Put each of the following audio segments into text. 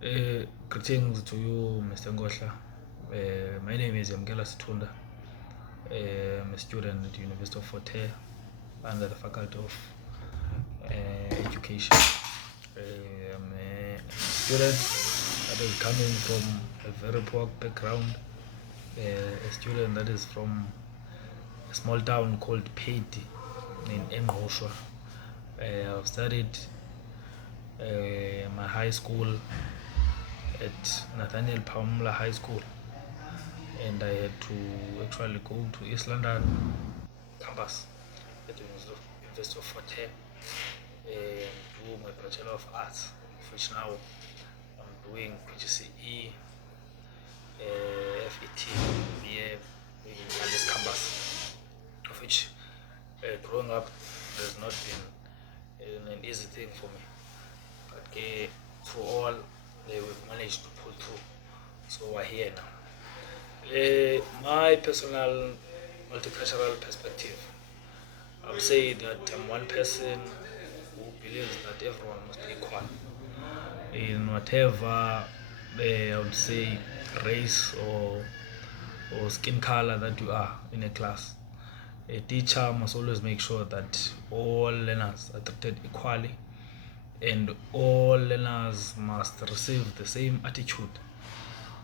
Greetings to you, Mr. Ngosla. My name is Yamgela Situnda. I'm a student at the University of Fort Hare under the Faculty of Education. I'm a student that is coming from a very poor background, a student that is from a small town called Peti in Engqoshwa. I've studied my high school at Nathaniel Pamela High School, and I had to actually go to East London campus at the University of Fort Hare and do my Bachelor of Arts, which now I'm doing PGCE, FET, BA at this campus, of which growing up has not been an easy thing for me. But through all, we've managed to pull through. So we're here now. My personal multicultural perspective, I would say that I'm one person who believes that everyone must be equal in whatever I would say race or skin color that you are in a class. A teacher must always make sure that all learners are treated equally and all learners must receive the same attitude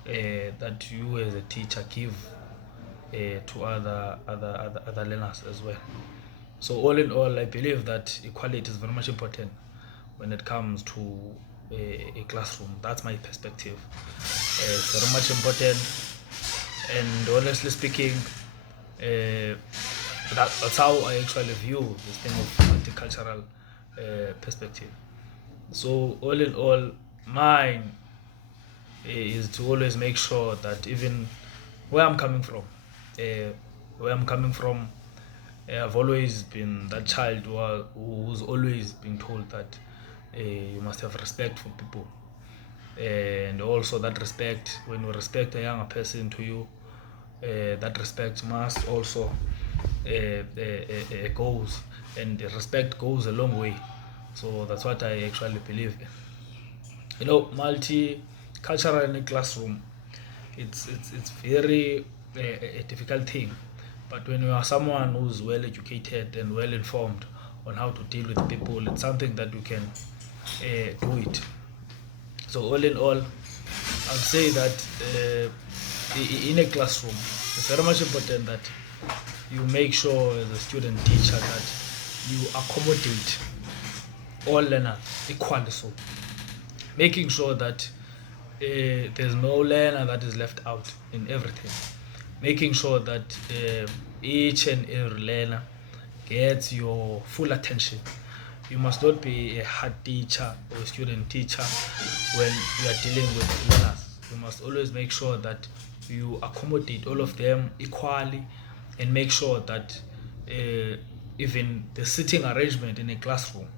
that you as a teacher give to other learners as well. So all in all, I believe that equality is very much important when it comes to a classroom. That's my perspective. It's very much important, and honestly speaking, that's how I actually view this thing of multicultural perspective. So all in all, mine is to always make sure that even where I'm coming from, uh, where I'm coming from, I've always been that child who's always been told that you must have respect for people, and also that respect, when you respect a younger person to you, that respect must also goes, and the respect goes a long way. So that's what I actually believe in. Multicultural in a classroom, it's very a difficult thing, but when you are someone who's well educated and well informed on how to deal with people, it's something that you can do it. So all in all, I'd say that in a classroom, it's very much important that you make sure as a student teacher that you accommodate all learners equally, so making sure that there's no learner that is left out in everything, making sure that each and every learner gets your full attention. You must not be a hard teacher or a student teacher when you are dealing with learners. You must always make sure that you accommodate all of them equally and make sure that even the sitting arrangement in a classroom,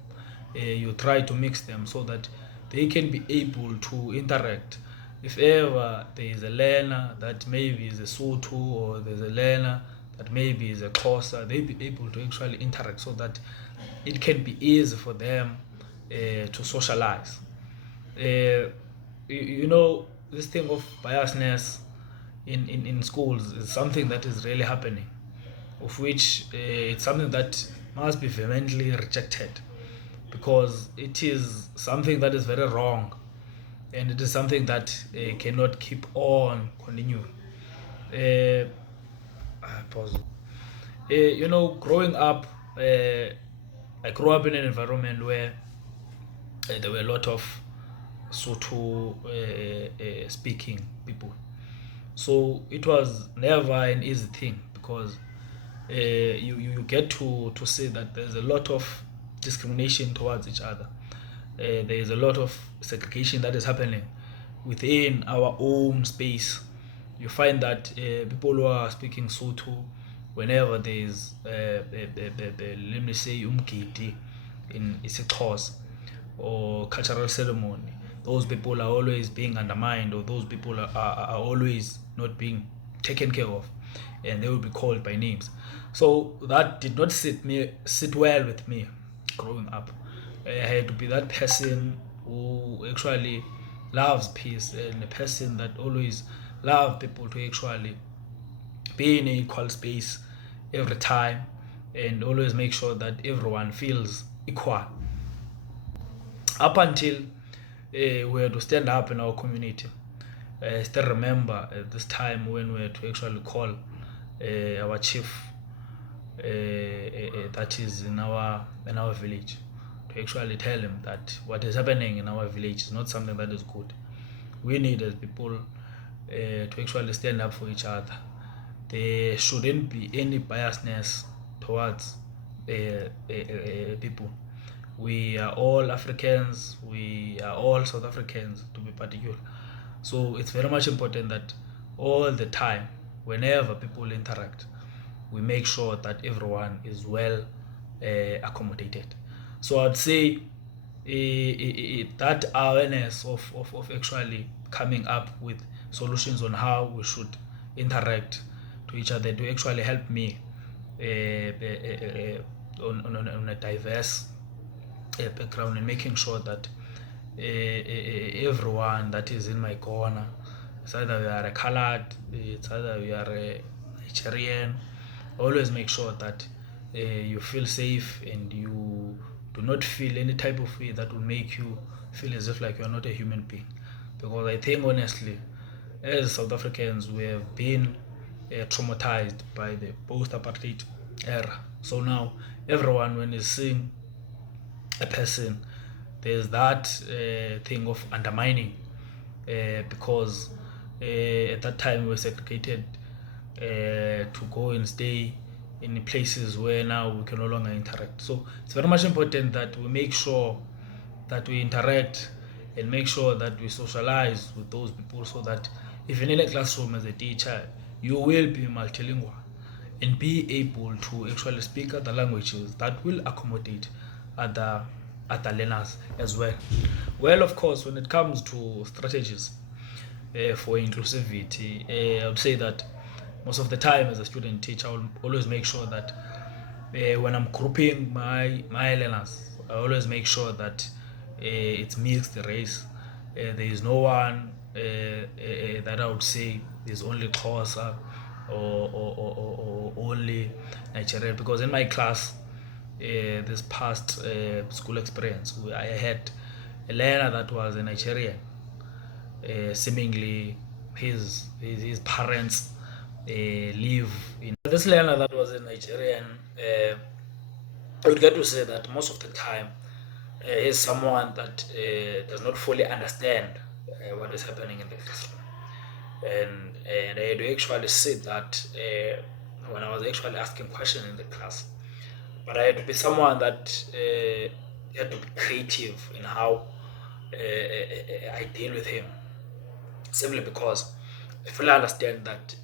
you try to mix them so that they can be able to interact. If ever there is a learner that maybe is a Sotho, or there's a learner that maybe is a Xhosa, they be able to actually interact so that it can be easy for them to socialize. This thing of biasness in schools is something that is really happening, of which it's something that must be vehemently rejected, because it is something that is very wrong, and it is something that cannot keep on continuing. Uh, Pause. Growing up, I grew up in an environment where there were a lot of Sotho speaking people. So it was never an easy thing, because you get to see that there's a lot of discrimination towards each other. There is a lot of segregation that is happening within our own space. You find that people who are speaking Sotho, whenever there is, let me say, umgidi in isiXhosa or cultural ceremony, those people are always being undermined, or those people are always not being taken care of, and they will be called by names. So that did not sit well with me growing up. I had to be that person who actually loves peace and a person that always love people to actually be in an equal space every time and always make sure that everyone feels equal. Up until we had to stand up in our community. I still remember at this time when we had to actually call our chief that is in our village, to actually tell him that what is happening in our village is not something that is good. We need as people to actually stand up for each other. There shouldn't be any biasness towards people. We are all Africans, we are all South Africans to be particular. So it's very much important that all the time, whenever people interact, we make sure that everyone is well accommodated. So I'd say that awareness of actually coming up with solutions on how we should interact to each other to actually help me on a diverse background and making sure that everyone that is in my corner, it's either we are a colored, it's either we are a Nigerian, always make sure that you feel safe and you do not feel any type of way that will make you feel as if like you are not a human being. Because I think honestly, as South Africans, we have been traumatized by the post-apartheid era. So now everyone, when is seeing a person, there's that thing of undermining because at that time we were segregated to go and stay in places where now we can no longer interact. So it's very much important that we make sure that we interact and make sure that we socialize with those people, so that even in a classroom as a teacher, you will be multilingual and be able to actually speak other languages that will accommodate other learners as well. Well, of course, when it comes to strategies for inclusivity, I would say that most of the time as a student teacher, I will always make sure that when I'm grouping my learners, I always make sure that it's mixed race. There is no one that I would say is only Xhosa or only Nigerian, because in my class this past school experience, I had a learner that was a Nigerian. Seemingly his parents live in this learner that was a Nigerian. I would get to say that most of the time he's someone that does not fully understand what is happening in the classroom, and I had to actually see that when I was actually asking questions in the class. But I had to be someone that had to be creative in how I deal with him, simply because I fully understand that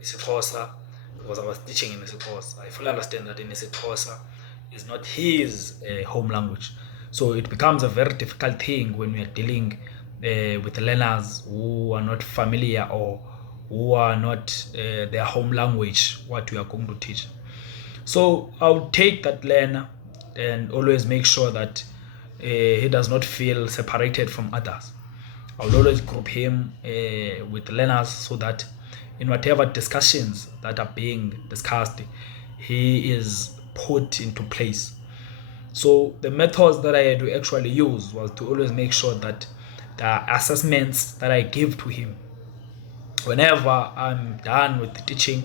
isiXhosa, because I was teaching in isiXhosa, I fully understand that in isiXhosa is not his home language. So it becomes a very difficult thing when we are dealing with learners who are not familiar or who are not their home language, what we are going to teach. So I would take that learner and always make sure that he does not feel separated from others. I would always group him with learners so that in whatever discussions that are being discussed, he is put into place. So the methods that I had to actually use was to always make sure that the assessments that I give to him, whenever I'm done with teaching,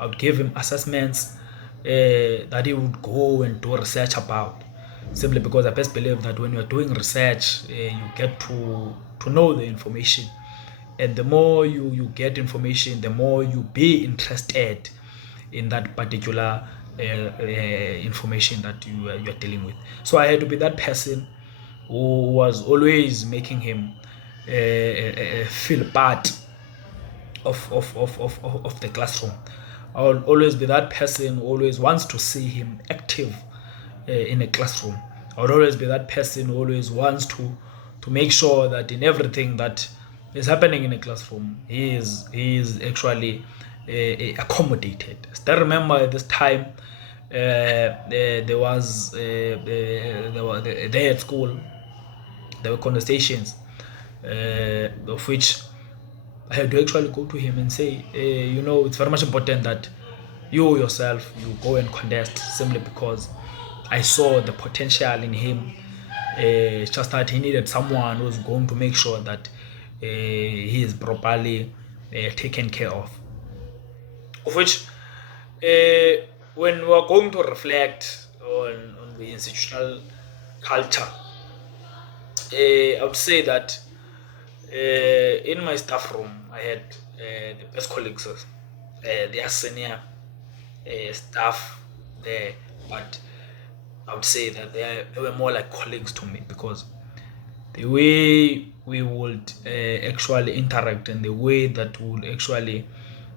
I would give him assessments that he would go and do research about. Simply because I best believe that when you're doing research, you get to know the information. And the more you get information, the more you be interested in that particular information that you are dealing with. So I had to be that person who was always making him feel part of the classroom. I will always be that person who always wants to see him active in a classroom. I would always be that person who always wants to make sure that in everything that is happening in a classroom, he is actually accommodated. I still remember at this time there was there at school there were conversations of which I had to actually go to him and say, it's very much important that you yourself, you go and contest, simply because I saw the potential in him. It's just that he needed someone who's going to make sure that he is properly taken care of. Of which, when we are going to reflect on the institutional culture, I would say that in my staff room, I had the best colleagues. They are senior staff there, but I would say that they were more like colleagues to me, because the way we would actually interact and the way that we would actually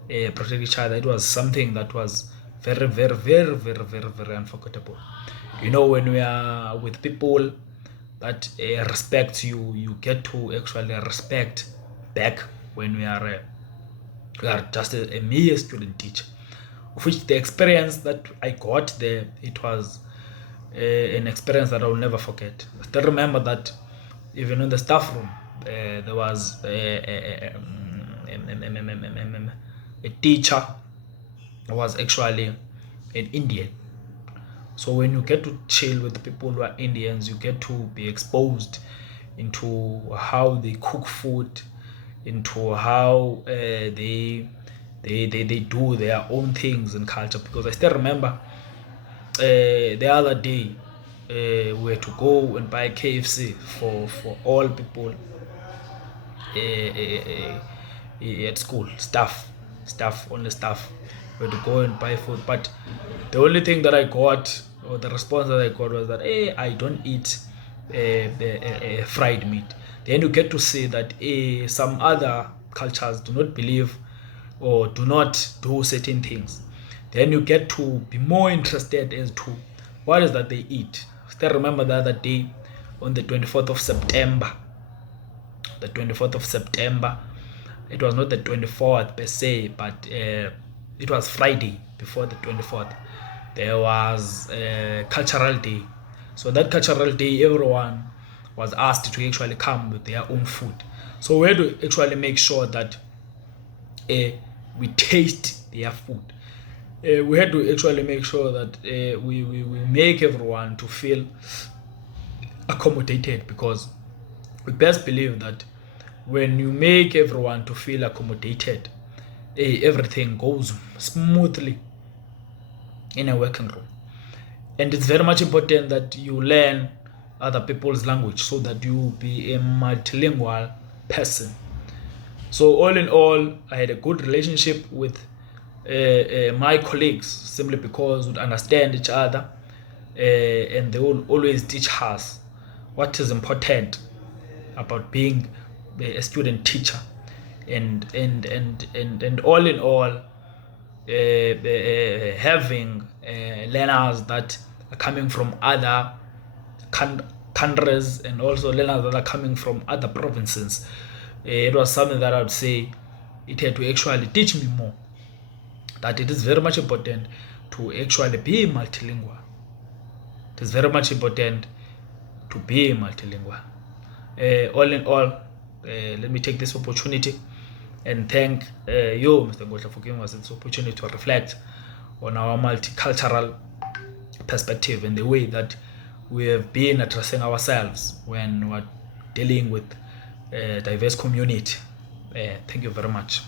protect each other, it was something that was very, very, very, very, very, very unforgettable. When we are with people that respect you, you get to actually respect back. When we are just a mere student teacher, of which the experience that I got there, it was an experience that I will never forget. I still remember that even in the staff room, there was a teacher who was actually an Indian. So when you get to chill with people who are Indians, you get to be exposed into how they cook food, into how they do their own things in culture. Because I still remember the other day we had to go and buy KFC for all people at school, only staff. We had to go and buy food, but the only thing that I got, or the response that I got, was that, hey, I don't eat fried meat. Then you get to see that some other cultures do not believe or do not do certain things. Then you get to be more interested as to what is that they eat. I still remember the other day, on the 24th of September. The 24th of September, it was not the 24th per se, but it was Friday before the 24th. There was a cultural day. So that cultural day, everyone was asked to actually come with their own food. So we had to actually make sure that we taste their food. We had to actually make sure that we make everyone to feel accommodated, because we best believe that when you make everyone to feel accommodated, everything goes smoothly in a working room. And it's very much important that you learn other people's language, so that you be a multilingual person. So all in all, I had a good relationship with my colleagues, simply because we understand each other, and they will always teach us what is important about being a student teacher. And all in all, having learners that are coming from other countries, and also learners that are coming from other provinces, it was something that I would say it had to actually teach me more, that it is very much important to actually be multilingual. It is very much important to be multilingual. All in all, let me take this opportunity and thank you, Mr. Ngotla, for giving us this opportunity to reflect on our multicultural perspective and the way that we have been addressing ourselves when we're dealing with a diverse community. Thank you very much.